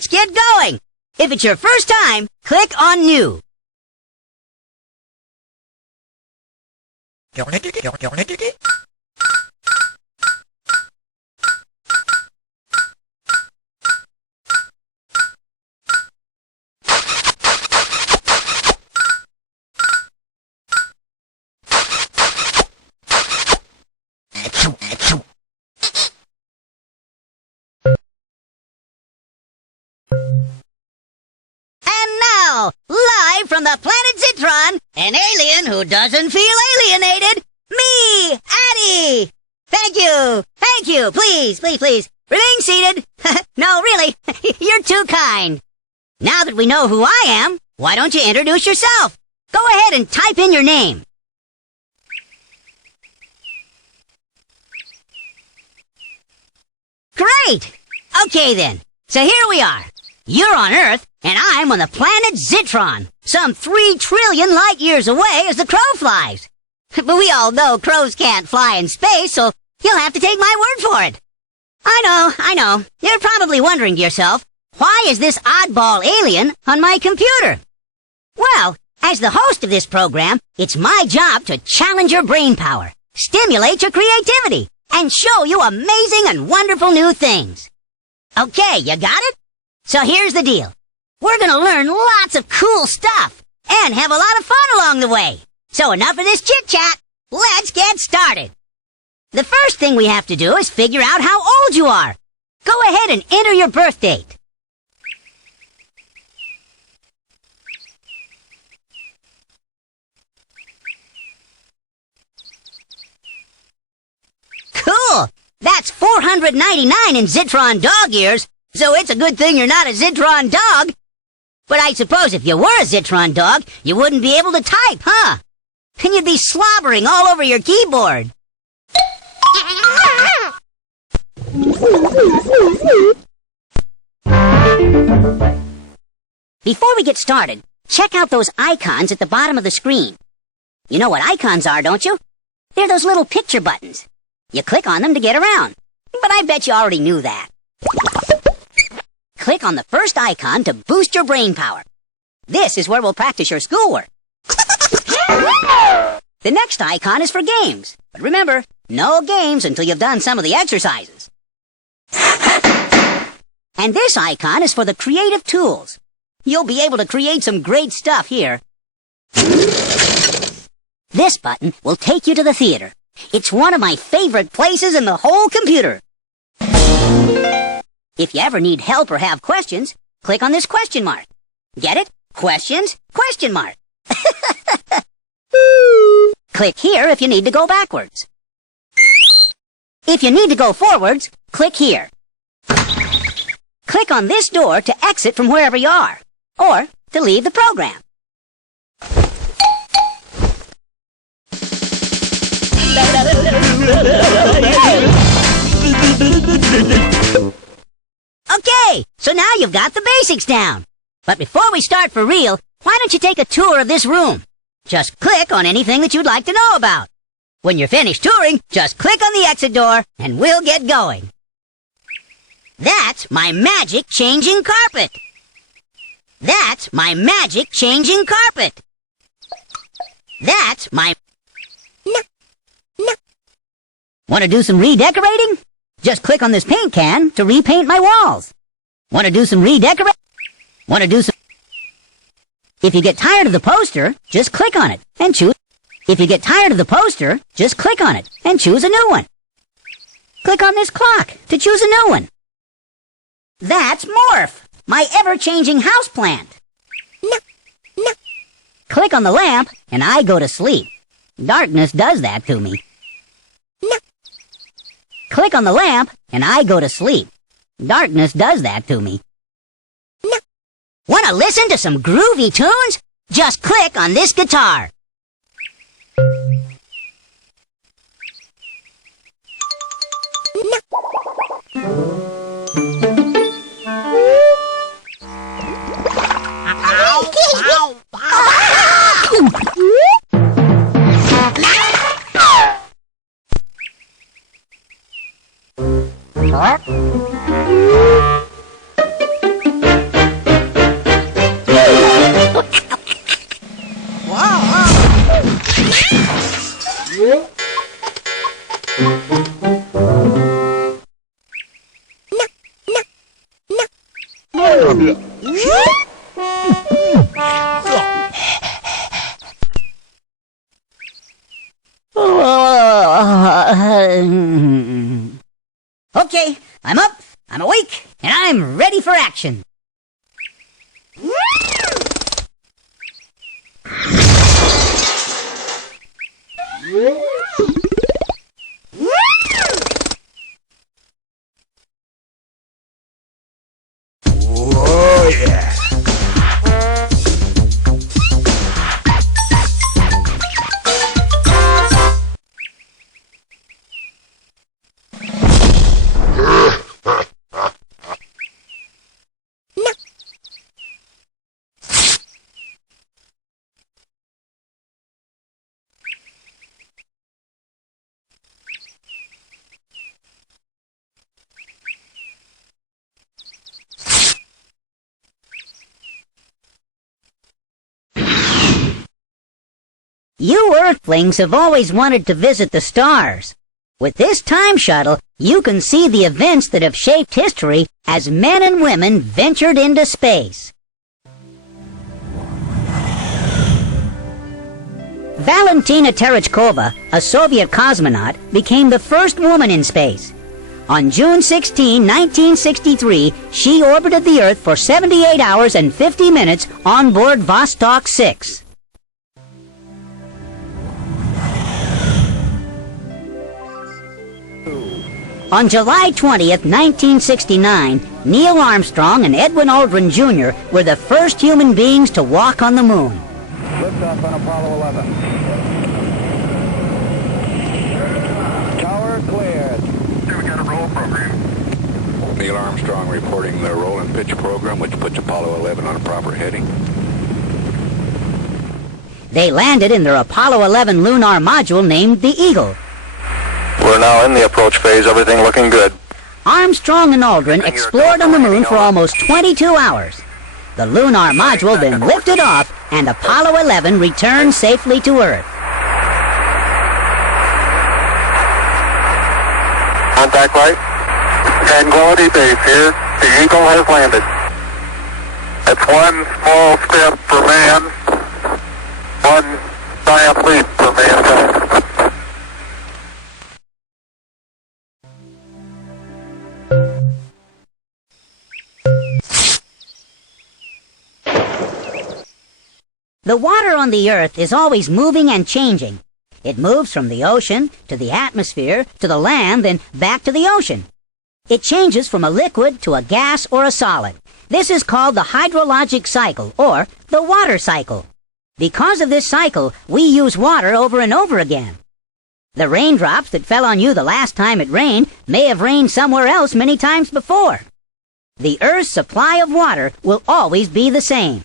let's get going. If it's your first time, click on New. Live from the planet Zitron, an alien who doesn't feel alienated, me, Addie! Thank you, please, remain seated. No, really, you're too kind. Now that we know who I am, why don't you introduce yourself? Go ahead and type in your name. Great! Okay then, so here we are. You're on Earth, and I'm on the planet Zitron, some 3 trillion light years away as the crow flies. But we all know crows can't fly in space, so you'll have to take my word for it. I know. You're probably wondering to yourself, why is this oddball alien on my computer? Well, as the host of this program, it's my job to challenge your brain power, stimulate your creativity, and show you amazing and wonderful new things. Okay, you got it? So here's the deal. We're gonna learn lots of cool stuff and have a lot of fun along the way. So enough of this chit-chat. Let's get started. The first thing we have to do is figure out how old you are. Go ahead and enter your birth date. Cool! That's 499 in Zitron dog years, so it's a good thing you're not a Zitron dog. But I suppose if you were a Zitron dog, you wouldn't be able to type, huh? And you'd be slobbering all over your keyboard. Before we get started, check out those icons at the bottom of the screen. You know what icons are, don't you? They're those little picture buttons. You click on them to get around. But I bet you already knew that. Click on the first icon to boost your brain power. This is where we'll practice your schoolwork. The next icon is for games. But remember, no games until you've done some of the exercises. And this icon is for the creative tools. You'll be able to create some great stuff here. This button will take you to the theater. It's one of my favorite places in the whole computer. If you ever need help or have questions, click on this question mark. Get it? Questions? Question mark. Click here if you need to go backwards. If you need to go forwards, click here. Click on this door to exit from wherever you are, or to leave the program. Okay, so now you've got the basics down. But before we start for real, why don't you take a tour of this room? Just click on anything that you'd like to know about. When you're finished touring, just click on the exit door and we'll get going. That's my magic changing carpet. That's my magic changing carpet. That's my... No. Want to do some redecorating? Just click on this paint can to repaint my walls. Want to do some redecorating? Want to do some... If you get tired of the poster, just click on it and choose... If you get tired of the poster, just click on it and choose a new one. Click on this clock to choose a new one. That's Morph, my ever-changing houseplant. No. Click on the lamp and I go to sleep. Darkness does that to me. No. Click on the lamp and I go to sleep. Darkness does that to me. No. Want to listen to some groovy tunes? Just click on this guitar. Okay, I'm up, I'm awake, and I'm ready for action. Oh, yeah. You Earthlings have always wanted to visit the stars. With this time shuttle, you can see the events that have shaped history as men and women ventured into space. Valentina Tereshkova, a Soviet cosmonaut, became the first woman in space. On June 16, 1963, she orbited the Earth for 78 hours and 50 minutes on board Vostok 6. On July 20th, 1969, Neil Armstrong and Edwin Aldrin Jr. were the first human beings to walk on the moon. Liftoff on Apollo 11. Tower cleared. We got a roll program. Neil Armstrong reporting the roll and pitch program, which puts Apollo 11 on a proper heading. They landed in their Apollo 11 lunar module named the Eagle. We're now in the approach phase, everything looking good. Armstrong and Aldrin explored on the moon for almost 22 hours. The lunar module then lifted off, and Apollo 11 returned safely to Earth. Contact light. Tranquility Base here. The Eagle has landed. It's one small step for man, one giant leap for mankind. The water on the Earth is always moving and changing. It moves from the ocean to the atmosphere to the land, then back to the ocean. It changes from a liquid to a gas or a solid. This is called the hydrologic cycle, or the water cycle. Because of this cycle, we use water over and over again. The raindrops that fell on you the last time it rained may have rained somewhere else many times before. The Earth's supply of water will always be the same.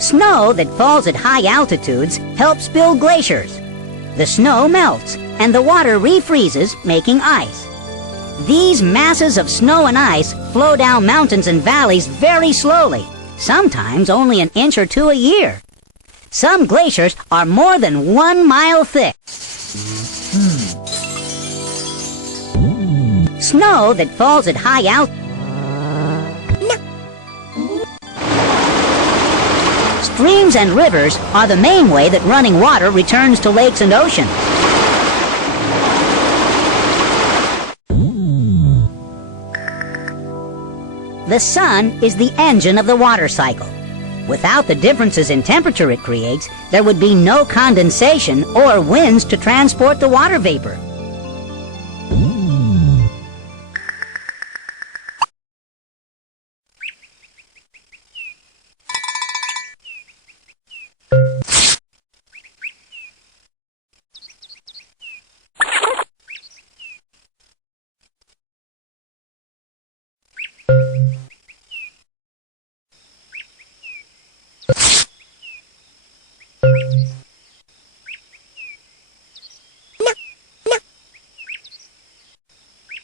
Snow that falls at high altitudes helps build glaciers. The snow melts, and the water refreezes, making ice. These masses of snow and ice flow down mountains and valleys very slowly, sometimes only an inch or two a year. Some glaciers are more than 1 mile thick. Snow that falls at high altitudes. Streams and rivers are the main way that running water returns to lakes and oceans. The sun is the engine of the water cycle. Without the differences in temperature it creates, there would be no condensation or winds to transport the water vapor.